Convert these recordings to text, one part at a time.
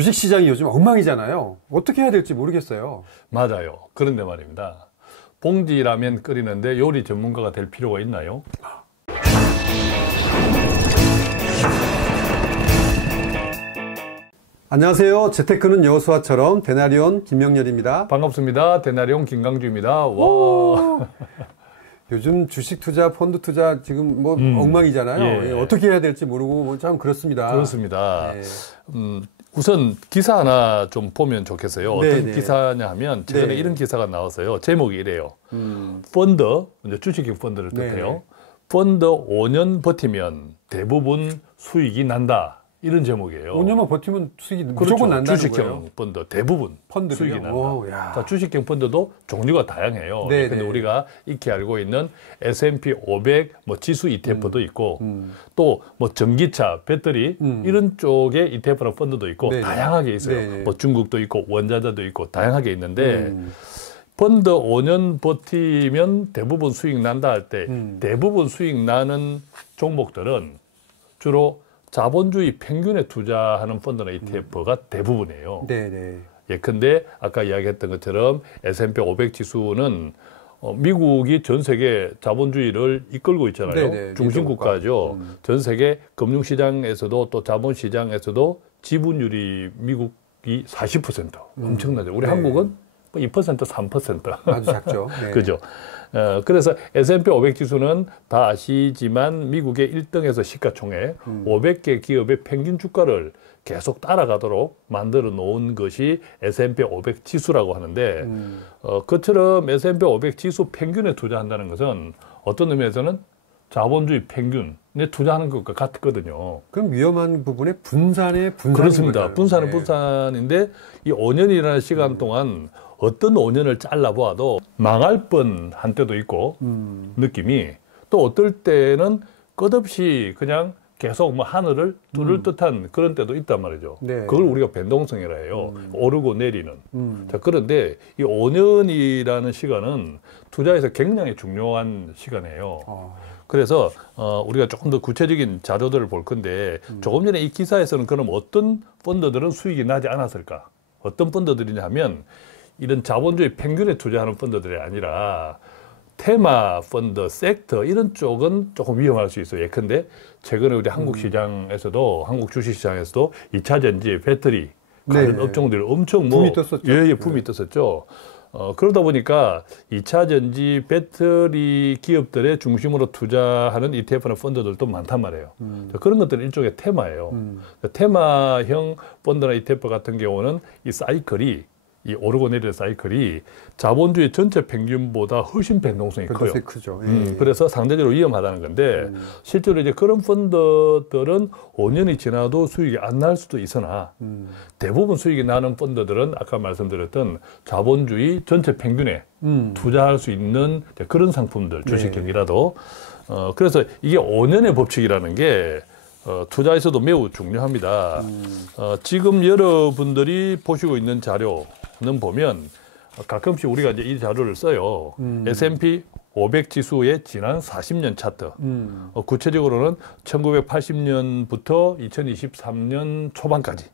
주식시장이 요즘 엉망이잖아요. 어떻게 해야 될지 모르겠어요. 맞아요. 그런데 말입니다. 봉지라면 끓이는데 요리 전문가가 될 필요가 있나요? 안녕하세요. 재테크는 여수와처럼 데나리온 김명렬입니다. 반갑습니다. 데나리온 김강주입니다. 와. 요즘 주식 투자, 펀드 투자 지금 뭐 엉망이잖아요. 예. 어떻게 해야 될지 모르고 뭐 참 그렇습니다. 그렇습니다. 네. 우선 기사 하나 좀 보면 좋겠어요. 어떤 네네. 기사냐 하면 최근에 네. 이런 기사가 나왔어요. 제목이 이래요. 펀드, 이제 주식형 펀드를 뜻해요. 네. 펀드 5년 버티면 대부분 수익이 난다. 이런 제목이에요. 5년만 버티면 수익이 그렇죠. 무조건 난다는 주식형 거예요. 펀드 대부분 펀드를요? 수익이 난다. 오, 야. 자, 주식형 펀드도 종류가 다양해요. 네, 근데 네. 우리가 익히 알고 있는 S&P 500 뭐 지수 ETF도 있고 또 뭐 전기차, 배터리 이런 쪽의 ETF랑 펀드도 있고 네, 네. 다양하게 있어요. 네, 네. 뭐 중국도 있고 원자재도 있고 다양하게 있는데 펀드 5년 버티면 대부분 수익 난다 할 때 대부분 수익 나는 종목들은 주로 자본주의 평균에 투자하는 펀드나 ETF가 대부분이에요. 네네. 예컨대 아까 이야기했던 것처럼 S&P 500 지수는 미국이 전 세계 자본주의를 이끌고 있잖아요. 네네. 중심국가죠. 전 세계 금융시장에서도 또 자본시장에서도 지분율이 미국이 40% 엄청나죠. 우리 네. 한국은 2%, 3%. 아주 작죠. 네. 그죠. 그래서 S&P 500 지수는 다 아시지만 미국의 1등에서 시가총액 500개 기업의 평균 주가를 계속 따라가도록 만들어 놓은 것이 S&P 500 지수라고 하는데 그처럼 S&P 500 지수 평균에 투자한다는 것은 어떤 의미에서는 자본주의 평균에 투자하는 것과 같거든요. 그럼 위험한 부분에 분산의 그렇습니다. 거잖아요. 분산은 네. 분산인데 이 5년이라는 시간 동안 어떤 5년을 잘라보아도 망할 뻔한 때도 있고 느낌이 또 어떨 때는 끝없이 그냥 계속 뭐 하늘을 뚫을 듯한 그런 때도 있단 말이죠. 네. 그걸 우리가 변동성이라 해요. 오르고 내리는. 자, 그런데 이 5년이라는 시간은 투자에서 굉장히 중요한 시간이에요. 그래서 우리가 조금 더 구체적인 자료들을 볼 건데 조금 전에 이 기사에서는 그럼 어떤 펀드들은 수익이 나지 않았을까? 어떤 펀드들이냐 하면 이런 자본주의 평균에 투자하는 펀드들이 아니라 테마 펀드, 섹터 이런 쪽은 조금 위험할 수 있어요. 예컨대 최근에 우리 한국 시장에서도 한국 주식 시장에서도 2차 전지, 배터리 관련 네. 업종들이 엄청 붐이 떴었죠. 예, 붐이 떴었죠. 그러다 보니까 2차 전지, 배터리 기업들의 중심으로 투자하는 ETF나 펀드들도 많단 말이에요. 그런 것들은 일종의 테마예요. 테마형 펀드나 ETF 같은 경우는 이 사이클이 이 오르고 내리는 사이클이 자본주의 전체 평균보다 훨씬 변동성이 커요. 크죠. 그래서 상대적으로 위험하다는 건데 실제로 이제 그런 펀드들은 5년이 지나도 수익이 안 날 수도 있으나 대부분 수익이 나는 펀드들은 아까 말씀드렸던 자본주의 전체 평균에 투자할 수 있는 그런 상품들, 주식형이라도 그래서 이게 5년의 법칙이라는 게 투자에서도 매우 중요합니다. 지금 여러분들이 보시고 있는 자료는 보면 가끔씩 우리가 이제 이 자료를 써요. S&P 500 지수의 지난 40년 차트. 구체적으로는 1980년부터 2023년 초반까지.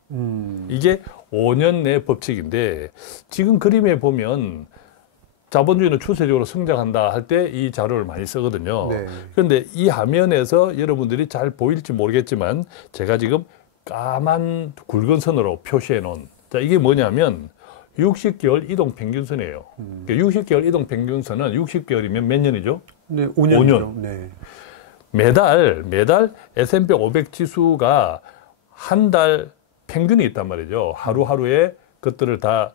이게 5년 내 법칙인데 지금 그림에 보면 자본주의는 추세적으로 성장한다 할 때 이 자료를 많이 쓰거든요. 네. 그런데 이 화면에서 여러분들이 잘 보일지 모르겠지만 제가 지금 까만 굵은 선으로 표시해 놓은 자 이게 뭐냐면 60개월 이동 평균선이에요. 그러니까 60개월 이동 평균선은 60개월이면 몇 년이죠? 네, 5년. 5년. 네. 매달 S&P 500 지수가 한 달 평균이 있단 말이죠. 하루하루에 것들을 다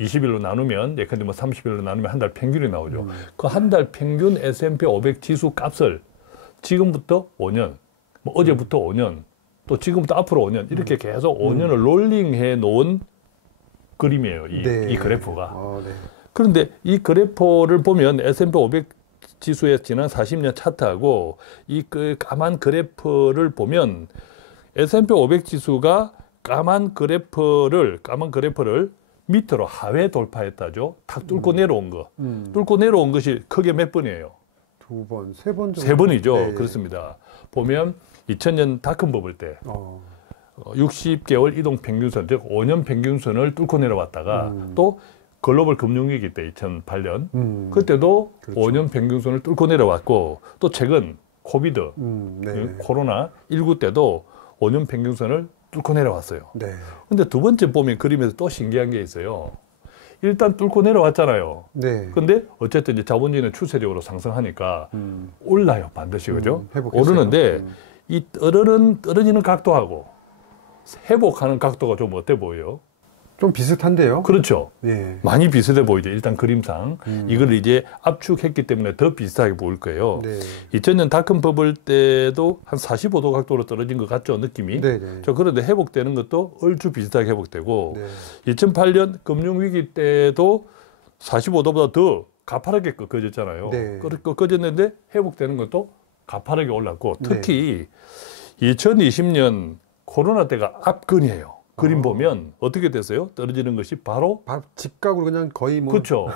20일로 나누면 예컨대 뭐 30일로 나누면 한 달 평균이 나오죠. 그 한 달 평균 S&P 500 지수 값을 지금부터 5년, 뭐 어제부터 5년, 또 지금부터 앞으로 5년 이렇게 계속 5년을 롤링해 놓은 그림이에요. 이 그래프가. 네. 그런데 이 그래프를 보면 S&P 500 지수의 지난 40년 차트하고 이 까만 그래프를 보면 S&P 500 지수가 까만 그래프를 밑으로 하회 돌파했다죠. 탁 뚫고 내려온 거. 뚫고 내려온 것이 크게 몇 번이에요? 2번, 3번 정도. 3번이죠. 네. 그렇습니다. 보면 2000년 닷컴 버블 때 60개월 이동 평균선, 즉 5년 평균선을 뚫고 내려왔다가 또 글로벌 금융위기 때 2008년 그때도 그렇죠. 5년 평균선을 뚫고 내려왔고 또 최근 코비드, 네. 코로나 19 때도 5년 평균선을 뚫고 내려왔어요. 네. 근데 두 번째 보면 그림에서 또 신기한 게 있어요. 일단 뚫고 내려왔잖아요. 네. 근데 어쨌든 이제 자본주의는 추세적으로 상승하니까 올라요, 반드시. 그죠? 회복했어요. 오르는데 이 떨어지는 각도하고 회복하는 각도가 좀 어때 보여요? 좀 비슷한데요. 그렇죠. 예. 많이 비슷해 보이죠. 일단 그림상. 이걸 이제 압축했기 때문에 더 비슷하게 보일 거예요. 네. 2000년 닷컴 버블 때도 한 45도 각도로 떨어진 것 같죠, 느낌이? 네, 네. 그런데 회복되는 것도 얼추 비슷하게 회복되고 네. 2008년 금융위기 때도 45도보다 더 가파르게 꺾어졌잖아요. 네. 꺾어졌는데 회복되는 것도 가파르게 올랐고 특히 2020년 코로나 때가 압권이에요. 그림 보면 어떻게 됐어요? 떨어지는 것이 바로 직각으로 그냥 거의 뭐. 그렇죠.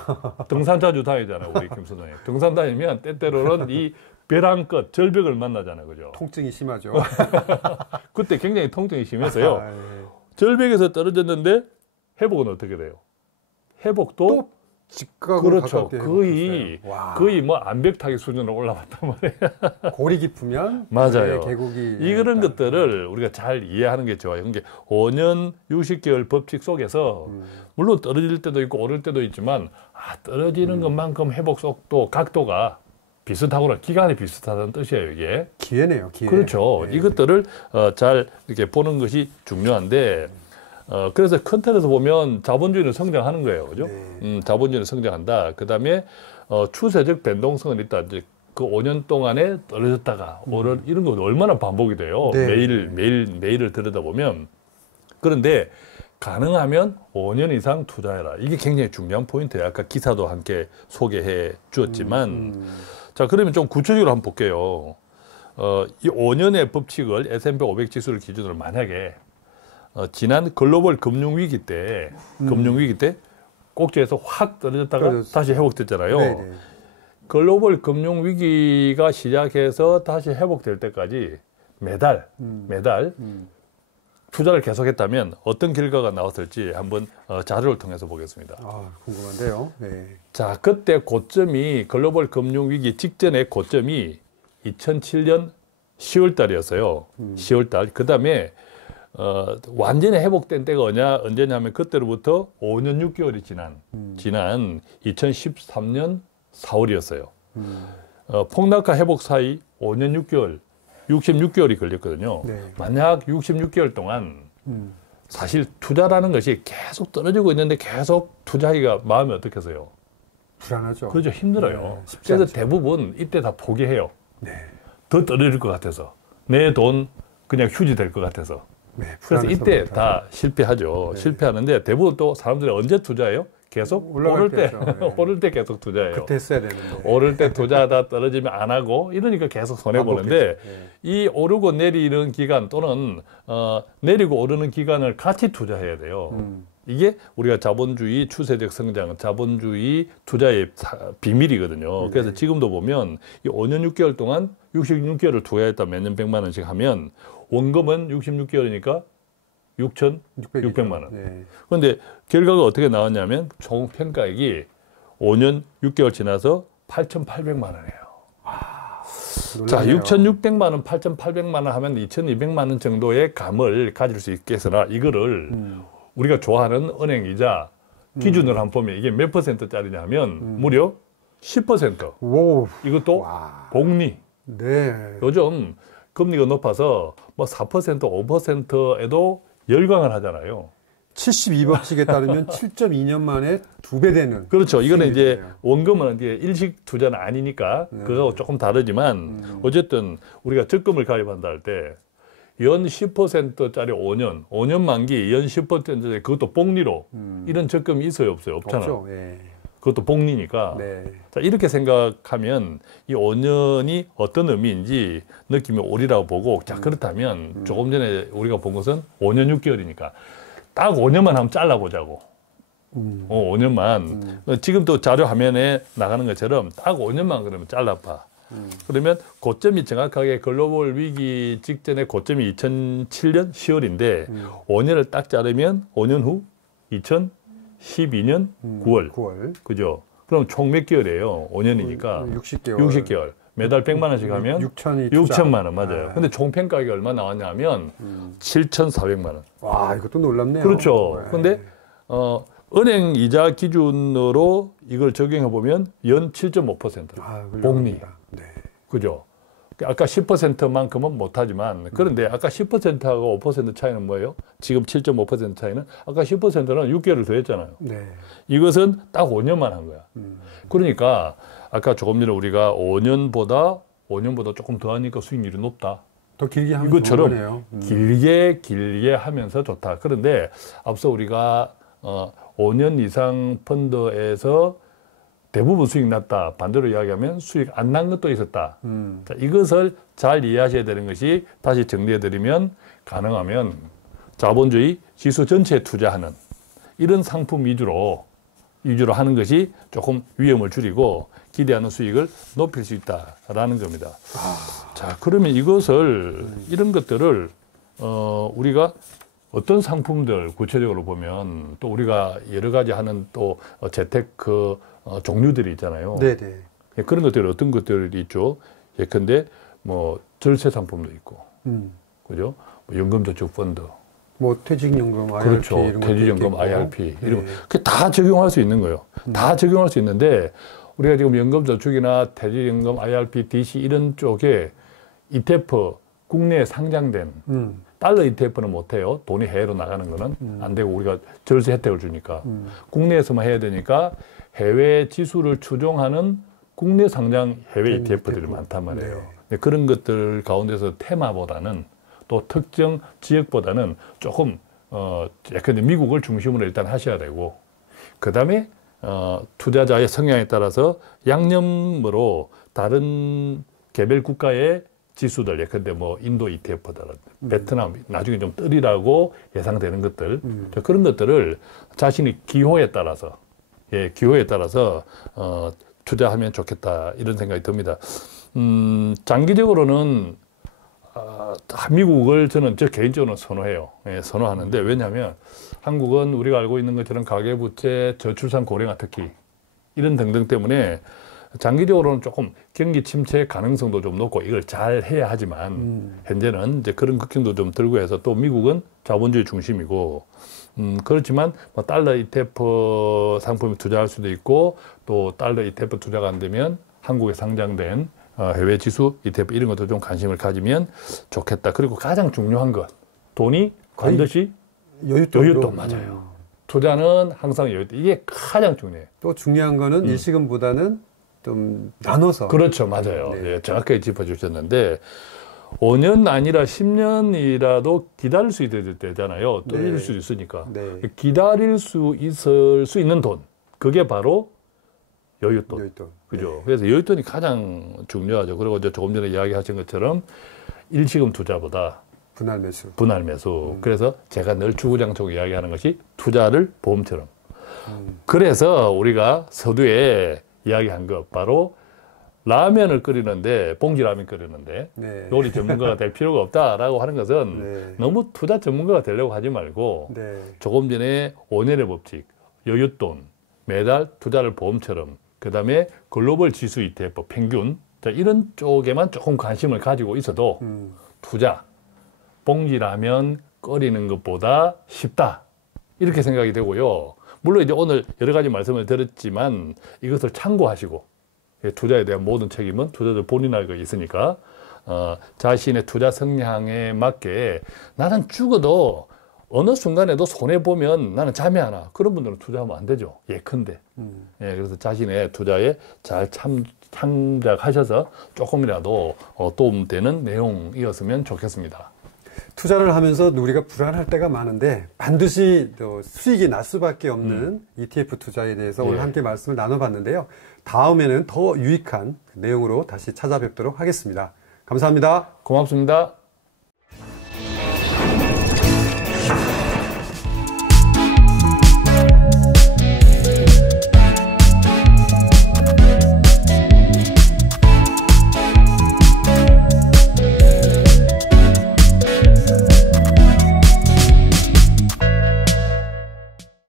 등산 자주 다니잖아요, 우리 김 소장님. 등산 다니면 때때로는 이 벼랑 끝, 절벽을 만나잖아요, 그죠? 통증이 심하죠. 그때 굉장히 통증이 심해서요. 아, 예. 절벽에서 떨어졌는데 회복은 어떻게 돼요? 회복도 또 직각으로 그렇죠. 가깝게 거의 뭐 암벽타기 수준으로 올라왔단 말이에요. 골이 깊으면 맞아요. 네, 계곡이 이런 것들을 우리가 잘 이해하는 게 좋아요. 그게 5년 60개월 법칙 속에서 물론 떨어질 때도 있고 오를 때도 있지만 떨어지는 것만큼 회복 속도, 각도가 비슷하거나 기간이 비슷하다는 뜻이에요, 이게. 기회네요, 기회. 그렇죠. 네. 이것들을 잘 이렇게 보는 것이 중요한데 그래서 큰 틀에서 보면 자본주의는 성장하는 거예요, 그죠? 네. 자본주의는 성장한다. 그 다음에 추세적 변동성은 있다. 이제 그 5년 동안에 떨어졌다가 오른 이런 거 얼마나 반복이 돼요. 네. 매일을 들여다보면. 그런데 가능하면 5년 이상 투자해라. 이게 굉장히 중요한 포인트예요. 아까 기사도 함께 소개해 주었지만 자, 그러면 좀 구체적으로 한번 볼게요. 이 5년의 법칙을 S&P 500 지수를 기준으로 만약에 지난 글로벌 금융위기 때 꼭지에서 확 떨어졌다가 다시 회복됐잖아요. 네네. 글로벌 금융위기가 시작해서 다시 회복될 때까지 매달 투자를 계속했다면 어떤 결과가 나왔을지 한번 자료를 통해서 보겠습니다. 궁금한데요. 네. 자, 그때 고점이 글로벌 금융위기 직전의 고점이 2007년 10월 달이었어요. 10월 달. 그 다음에 완전히 회복된 때가 언제냐면 그때로부터 5년 6개월이 지난 2013년 4월이었어요. 폭락과 회복 사이 5년 6개월, 66개월이 걸렸거든요. 네. 만약 66개월 동안 사실 투자라는 것이 계속 떨어지고 있는데 계속 투자하기가 마음이 어떻겠어요? 불안하죠. 그렇죠. 힘들어요. 네, 쉽지 그래서 않죠. 대부분 이때 다 포기해요. 네. 더 떨어질 것 같아서. 내 돈 그냥 휴지 될 것 같아서. 네, 그래서 이때 불안해서 다 실패하죠. 네. 실패하는데 대부분 또 사람들이 언제 투자해요? 계속 올라갈 오를 때, 때죠. 네. 오를 때 계속 투자해요. 그때 했어야 되는데. 오를 때 투자하다 떨어지면 안 하고 이러니까 계속 손해 보는데 네. 이 오르고 내리는 기간 또는 내리고 오르는 기간을 같이 투자해야 돼요. 이게 우리가 자본주의 추세적 성장, 자본주의 투자의 비밀이거든요. 그래서 지금도 보면 이 5년 6개월 동안 66개월을 투자했다 매년 100만 원씩 하면 원금은 66개월이니까 6,600만 원. 네. 그런데 결과가 어떻게 나왔냐면 총 평가액이 5년 6개월 지나서 8,800만 원이에요. 자, 놀라네요. 6,600만 원, 8,800만 원 하면 2,200만 원 정도의 감을 가질 수 있겠으나 이거를 우리가 좋아하는 은행이자 기준으로 한번 보면 이게 몇 %짜리냐 하면 무려 10%. 오. 이것도 와. 복리. 네. 요즘 금리가 높아서 뭐 4%, 5%에도 열광을 하잖아요. 72법칙에 따르면 7.2년 만에 2배 되는. 그렇죠. 이거는 이제 수익이네요. 원금은 이제 일식 투자는 아니니까 그거 조금 다르지만 어쨌든 우리가 적금을 가입한다 할 때 연 10%짜리 5년 만기 연 10%짜리 그것도 복리로 이런 적금이 있어요, 없어요? 없잖아요. 없죠. 예. 그것도 복리니까. 네. 자, 이렇게 생각하면 이 5년이 어떤 의미인지 느낌이 오리라고 보고 자, 그렇다면 조금 전에 우리가 본 것은 5년 6개월이니까 딱 5년만 한번 잘라보자고. 5년만. 지금 또 자료 화면에 나가는 것처럼 딱 5년만 그러면 잘라봐. 그러면 고점이 정확하게 글로벌 위기 직전의 고점이 2007년 10월인데 5년을 딱 자르면 5년 후 2012년 9월. 그죠? 그럼 총 몇 개월이에요? 5년이니까 60개월. 60개월. 매달 100만 원씩 하면 6천만 원 맞아요. 근데 총 평가액이 얼마 나왔냐면 7,400만 원. 와, 이것도 놀랍네요. 그렇죠. 네. 근데 은행 이자 기준으로 이걸 적용해 보면 연 7.5%. 복리. 네. 그죠? 아까 10%만큼은 못하지만 그런데 아까 10%하고 5% 차이는 뭐예요? 지금 7.5% 차이는 아까 10%는 6개월을 더 했잖아요. 네. 이것은 딱 5년만 한 거야. 그러니까 아까 조금 전에 우리가 5년보다 조금 더 하니까 수익률이 높다. 더 길게 하면 이것처럼 좋네요. 길게 하면서 좋다. 그런데 앞서 우리가 5년 이상 펀드에서 대부분 수익 났다. 반대로 이야기하면 수익 안 난 것도 있었다. 자, 이것을 잘 이해하셔야 되는 것이 다시 정리해드리면 가능하면 자본주의 지수 전체에 투자하는 이런 상품 위주로 하는 것이 조금 위험을 줄이고 기대하는 수익을 높일 수 있다라는 겁니다. 자, 그러면 이런 것들을 우리가 어떤 상품들 구체적으로 보면 또 우리가 여러 가지 하는 또 재테크 종류들이 있잖아요. 네네. 그런 것들이 어떤 것들이 있죠. 예컨대 뭐 절세 상품도 있고, 그죠? 뭐 연금저축 펀드, 뭐 퇴직연금, IRP 그렇죠. 이런 퇴직연금, 것도 IRP 네. 이런 그 다 적용할 수 있는 거예요. 다 적용할 수 있는데 우리가 지금 연금저축이나 퇴직연금, IRP, DC 이런 쪽에 ETF 국내에 상장된 달러 ETF는 못해요. 돈이 해외로 나가는 거는 안 되고 우리가 절세 혜택을 주니까 국내에서만 해야 되니까 해외 지수를 추종하는 국내 상장 해외 ETF들이 많단 말이에요. 네. 근데 그런 것들 가운데서 테마보다는 또 특정 지역보다는 조금 예컨대 미국을 중심으로 일단 하셔야 되고 그 다음에 투자자의 성향에 따라서 양념으로 다른 개별 국가의 지수들, 예컨대 뭐 인도 ETF다라든지 베트남, 나중에 좀 뜨리라고 예상되는 것들, 그런 것들을 자신의 기호에 따라서 투자하면 좋겠다 이런 생각이 듭니다. 장기적으로는 미국을 저는 개인적으로는 선호해요. 선호하는데 왜냐하면 한국은 우리가 알고 있는 것처럼 가계부채, 저출산 고령화 특히 이런 등등 때문에 장기적으로는 조금 경기 침체 가능성도 좀 높고 이걸 잘 해야 하지만 현재는 이제 그런 걱정도 좀 들고 해서 또 미국은 자본주의 중심이고 그렇지만 뭐 달러 ETF 상품에 투자할 수도 있고 또 달러 ETF 투자가 안 되면 한국에 상장된 해외 지수 ETF 이런 것도 좀 관심을 가지면 좋겠다. 그리고 가장 중요한 것 돈이 반드시 여윳돈 맞아요. 투자는 항상 여윳돈 이게 가장 중요해요. 또 중요한 거는 일시금보다는 좀 나눠서. 그렇죠. 맞아요. 네. 네, 정확하게 짚어주셨는데 5년 아니라 10년이라도 기다릴 수 있을 때잖아요. 또 이럴 수 있으니까. 네. 기다릴 수 있을 수 있는 돈. 그게 바로 여윳돈. 그죠. 네. 그래서 여윳돈이 가장 중요하죠. 그리고 이제 조금 전에 이야기하신 것처럼 일시금 투자보다 분할 매수. 그래서 제가 늘 주구장창 이야기하는 것이 투자를 보험처럼. 그래서 우리가 서두에 이야기한 것 바로 라면을 끓이는데 봉지라면 끓이는데 네. 요리 전문가가 될 필요가 없다라고 하는 것은 네. 너무 투자 전문가가 되려고 하지 말고 네. 조금 전에 5년의 법칙, 여윳돈, 매달 투자를 보험처럼 그다음에 글로벌 지수 ETF 평균 이런 쪽에만 조금 관심을 가지고 있어도 투자, 봉지라면 끓이는 것보다 쉽다 이렇게 생각이 되고요. 물론 이제 오늘 여러 가지 말씀을 드렸지만 이것을 참고하시고 투자에 대한 모든 책임은 투자자 본인에게 있으니까 자신의 투자 성향에 맞게 나는 죽어도 어느 순간에도 손해보면 나는 잠이 안 와. 그런 분들은 투자하면 안 되죠. 예컨대. 그래서 자신의 투자에 잘 참작하셔서 조금이라도 도움되는 내용이었으면 좋겠습니다. 투자를 하면서 우리가 불안할 때가 많은데 반드시 또 수익이 날 수밖에 없는 ETF 투자에 대해서 오늘 함께 말씀을 나눠봤는데요. 다음에는 더 유익한 내용으로 다시 찾아뵙도록 하겠습니다. 감사합니다. 고맙습니다.